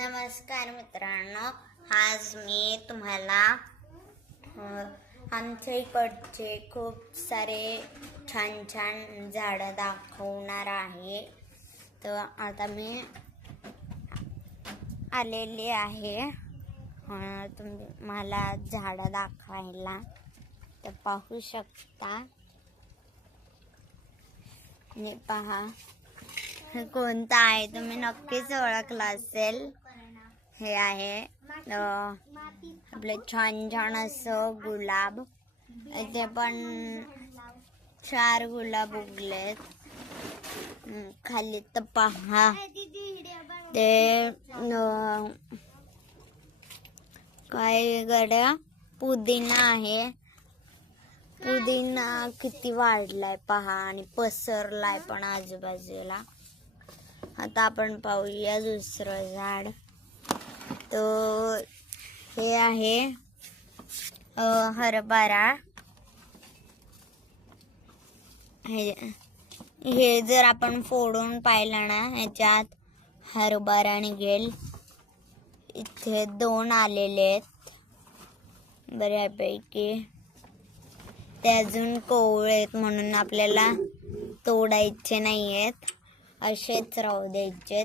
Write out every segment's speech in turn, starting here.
नमस्कार मित्रांनो, आज मी तुम्हाला आमच्या इकडचे खूप सारे छान छान झाडं दाखवणार आहे. तर आता मी आलेले आहे तुम्हाला झाडं दाखवायला. तर पाहू शकता, हे पहा कोणता आहे, तुम्ही नक्कीच ओळखला असेल. हे आहे आपले छान छान असं गुलाब. इथे पण 4 गुलाब उगलेत. खाली तर पहा ते काय गड्या पुदिना आहे. पुदिना किती वाढलाय पहा आणि पसरलाय पण आजूबाजूला. आता आपण पाहूया दुसरं झाड. तर हे आहे हरभरा. हे जर आपण फोडून पाहिलं ना, ह्याच्यात हरभरा निघेल. इथे 2 आलेले आहेत बऱ्यापैकी. ते अजून कोवळे आहेत म्हणून आपल्याला तोडायचे नाही आहेत, असेच राहू द्यायचे.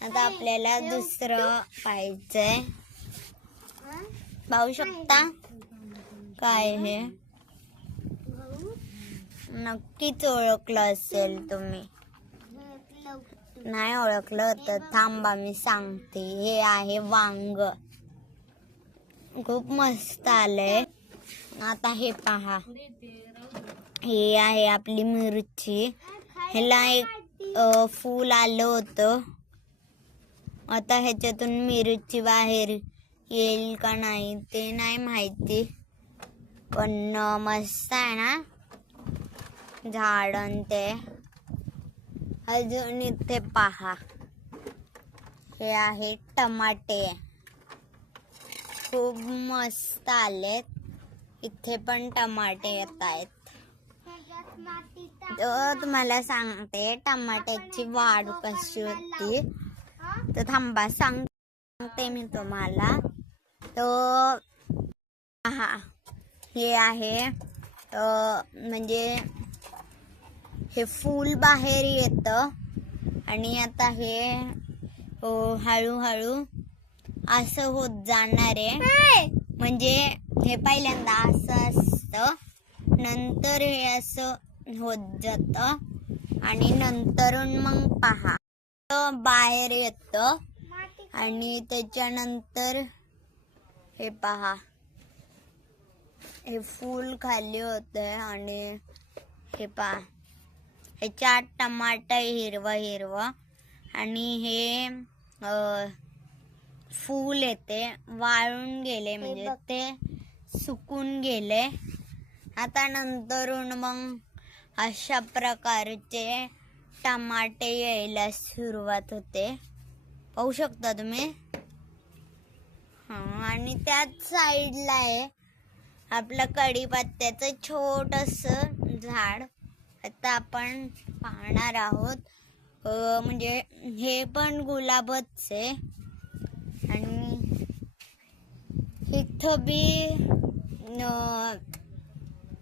आता आपल्याला दुसरं पाहायचंय. पाहू शकता काय हे, नक्कीच ओळखलं असेल तुम्ही. नाही ओळखलं तर थांबा मी सांगते. हे आहे वांग. खूप मस्त आलंय. आता हे पहा, हे आहे आपली मिरची. ह्याला एक फूल आलं होतं. आता ह्याच्यातून मिरची बाहेर येईल का नाही ते नाही माहिती, पण मस्त आहे ना झाड. ते अजून इथे पहा, हे आहे टमाटे. खूप मस्त आलेत. इथे पण टमाटे येत आहेत. तर तुम्हाला सांगते टमाट्याची वाढ कशी होती. तर थांबा सांगते मी तुम्हाला. तर हे आहे म्हणजे हे फूल बाहेर येतं आणि आता हे हळूहळू असं होत जाणार आहे. म्हणजे हे पहिल्यांदा असं असतं, नंतर हे असं होत जातं आणि नंतरून मग पहा बाहेर येतं. आणि त्याच्यानंतर हे पहा, हे फूल खाली होतंय आणि हे पहा ह्याच्यात टमाटर हिरवं आणि हे फूल येते वाळून गेले, म्हणजे ते सुकून गेले. आता नंतरून मग अशा प्रकारचे टमाटे यायला सुरुवात होते. पाहू शकता तुम्ही. आणि त्याच साईडला आहे आपलं कढीपत्त्याचं छोटंसं झाड. आता आपण पाहणार आहोत. म्हणजे हे पण गुलाबच आहे आणि इथं बी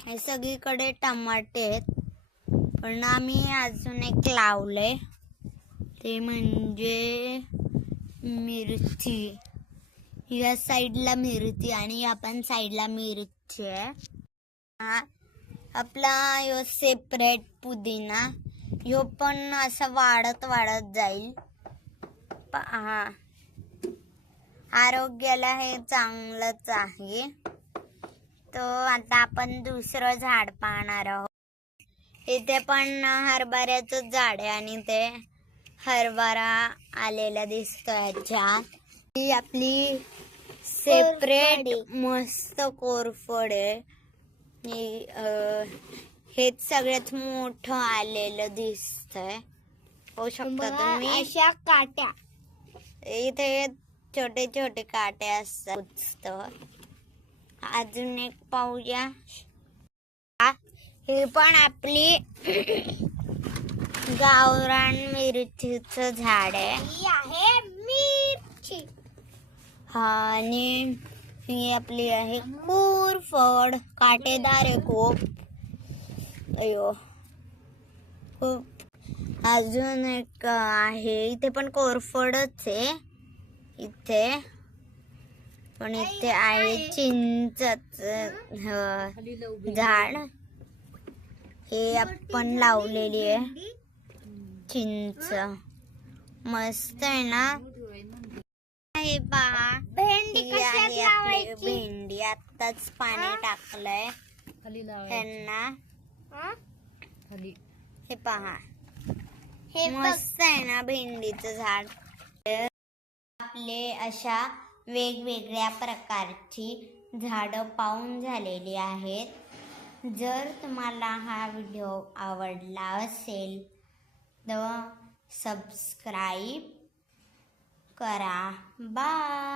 हे सगळीकडे टमाटे आहेत. पण आम्ही अजून एक लावलंय, ते म्हणजे मिरची. या साईडला मिरची आणि या पण साईडला मिरची आहे. आपला ह्यो सेपरेट पुदिना, ह्यो पण असं वाढत जाईल. आरोग्याला हे चांगलंच आहे. तर आता आपण दुसरं झाड पाहणार आहोत. इथे पण हरभऱ्याचं झाड आहे आणि ते हरभरा आलेला दिसतोय ह्याच्यात. ही आपली सेपरेट मस्त कोरफड आहे. हेच सगळ्यात मोठं आलेलं दिसतंय. होऊ शकता तुम्ही. अशा काट्या इथे छोटे छोटे काटे असतात. अजून एक पाहूया. हे पण आपली गावरान मिरचीचं झाड आहे. ही आहे मिरची. हा आणि ही आपली आहे कोरफड, काटेदार आहे खूप. अयो खूप. अजून एक आहे, इथे पण कोरफडच आहे इथे, पण इथे आहे चिंचचं झाड. हे आपण लावलेली आहे चिंच, मस्त आहे ना. हे पहा, भेंडी आहे आपली भेंडी. आत्ताच पाणी टाकलंय ह्यांना. हे पहा, हे मस्त आहे ना भेंडीचं झाड. आपले अशा वेगवेगळ्या प्रकारची झाडं पाहून झालेली आहेत. जर तुम्हाला हा व्हिडिओ आवडला असेल तर सबस्क्राईब करा. बाय.